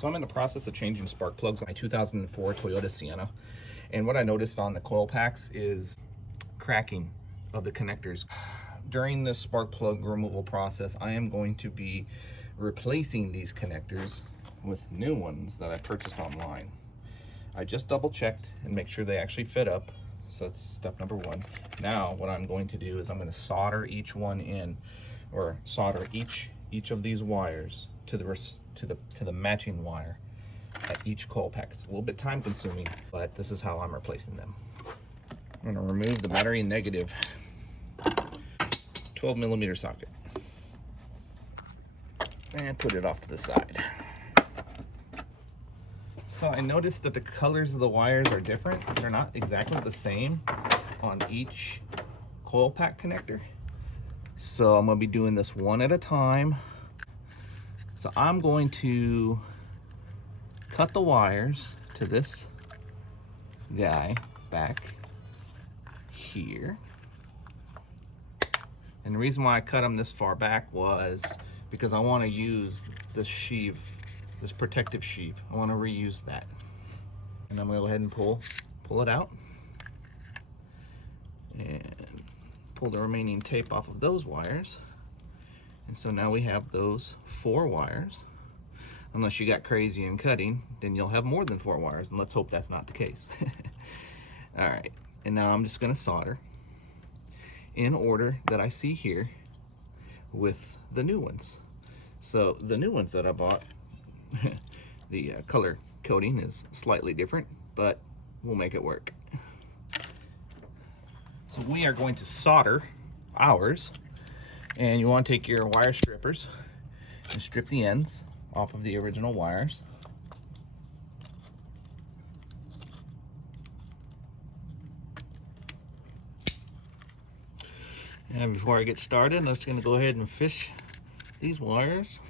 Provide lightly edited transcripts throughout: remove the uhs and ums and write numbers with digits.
So I'm in the process of changing spark plugs on my 2004 Toyota Sienna. And what I noticed on the coil packs is cracking of the connectors. During this spark plug removal process, I am going to be replacing these connectors with new ones that I purchased online. I just double checked and make sure they actually fit up. So that's step number one. Now what I'm going to do is I'm going to solder each one in, or solder each of these wires to the matching wire at each coil pack. It's a little bit time consuming, but this is how I'm replacing them. I'm going to remove the battery negative 12mm socket and put it off to the side. So I noticed that the colors of the wires are different. They're not exactly the same on each coil pack connector. So I'm going to be doing this one at a time. So I'm going to cut the wires to this guy back here. And the reason why I cut them this far back was because I want to use this sheave, this protective sheave. I want to reuse that. And I'm going to go ahead and pull it out and pull the remaining tape off of those wires. And so now we have those 4 wires. Unless you got crazy in cutting, then you'll have more than 4 wires, and let's hope that's not the case. All right, and now I'm just going to solder in order that I see here with the new ones. So the new ones that I bought, the color coding is slightly different, but we'll make it work. So we are going to solder ours, and you want to take your wire strippers and strip the ends off of the original wires. And before I get started, I'm just going to go ahead and fish these wires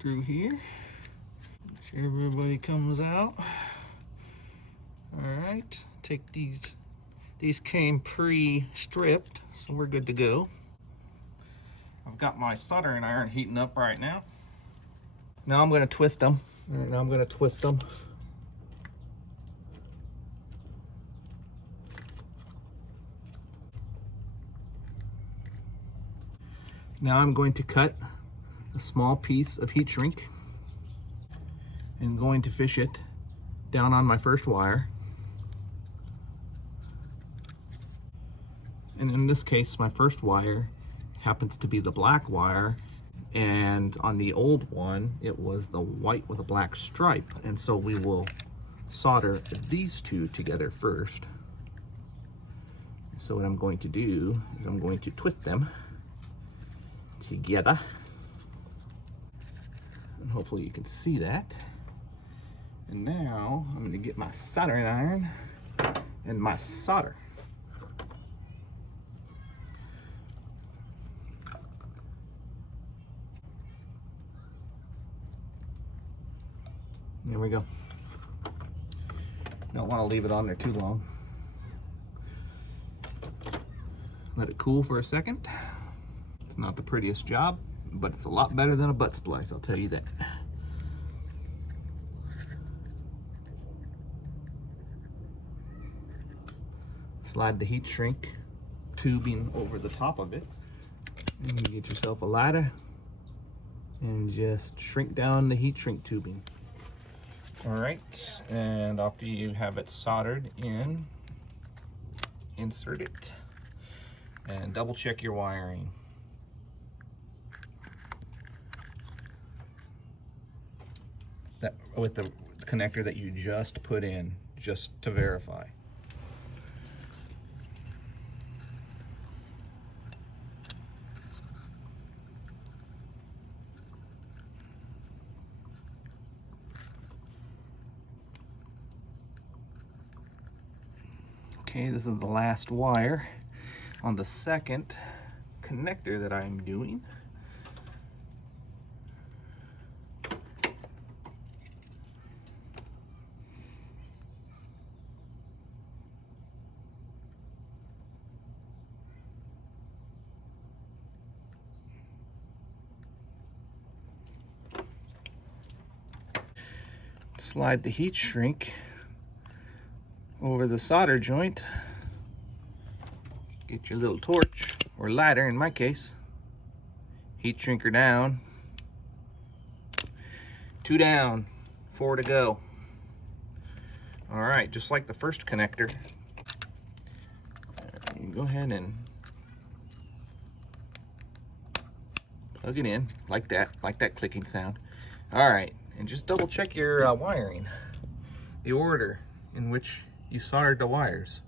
through here. Make sure everybody comes out. All right, take these came pre-stripped, so we're good to go. I've got my soldering iron heating up right now. Now I'm going to twist them. All right, now I'm going to twist them. Now I'm going to cut a small piece of heat shrink and going to fish it down on my first wire. And in this case, my first wire happens to be the black wire, and on the old one it was the white with a black stripe, and so we will solder these two together first. So what I'm going to do is I'm going to twist them together, and hopefully you can see that. And now I'm going to get my soldering iron and my solder. There we go. Don't want to leave it on there too long. Let it cool for a second. It's not the prettiest job, but it's a lot better than a butt splice, I'll tell you that. Slide the heat shrink tubing over the top of it. And you get yourself a lighter and just shrink down the heat shrink tubing. All right, and after you have it soldered in, insert it and double check your wiring. That with the connector that you just put in, just to verify. Okay, this is the last wire on the second connector that I'm doing. slide the heat shrink over the solder joint. Get your little torch, or lighter in my case. Heat shrinker down. 2 down, 4 to go. All right, just like the first connector, you go ahead and plug it in like that clicking sound. All right, and just double check your wiring, the order in which you soldered the wires.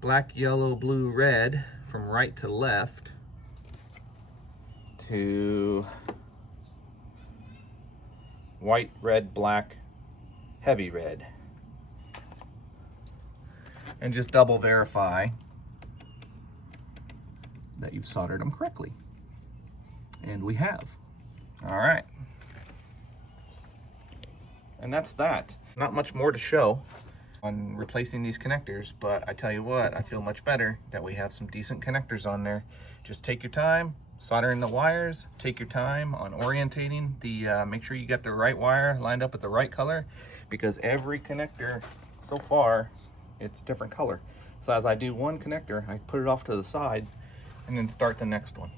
Black, yellow, blue, red, from right to left, to white, red, black, heavy red. And just double verify that you've soldered them correctly. And we have. All right. And that's that. Not much more to show on replacing these connectors, but I tell you what, I feel much better that we have some decent connectors on there. Just take your time soldering the wires, take your time on orientating the, make sure you got the right wire lined up with the right color, because every connector so far, it's different color. So as I do one connector, I put it off to the side and then start the next one.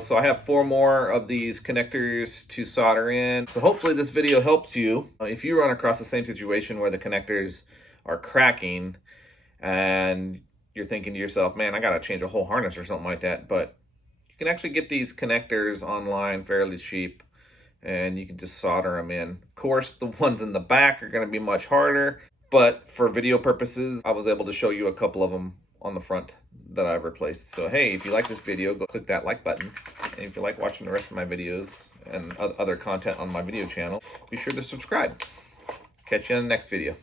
So I have 4 more of these connectors to solder in. So hopefully this video helps you. If you run across the same situation where the connectors are cracking and you're thinking to yourself, man, I gotta change a whole harness or something like that, but you can actually get these connectors online fairly cheap, and you can just solder them in. Of course, the ones in the back are gonna be much harder, but for video purposes, I was able to show you a couple of them on the front that I've replaced. So hey, if you like this video, go click that like button. And if you like watching the rest of my videos and other content on my video channel, be sure to subscribe. Catch you in the next video.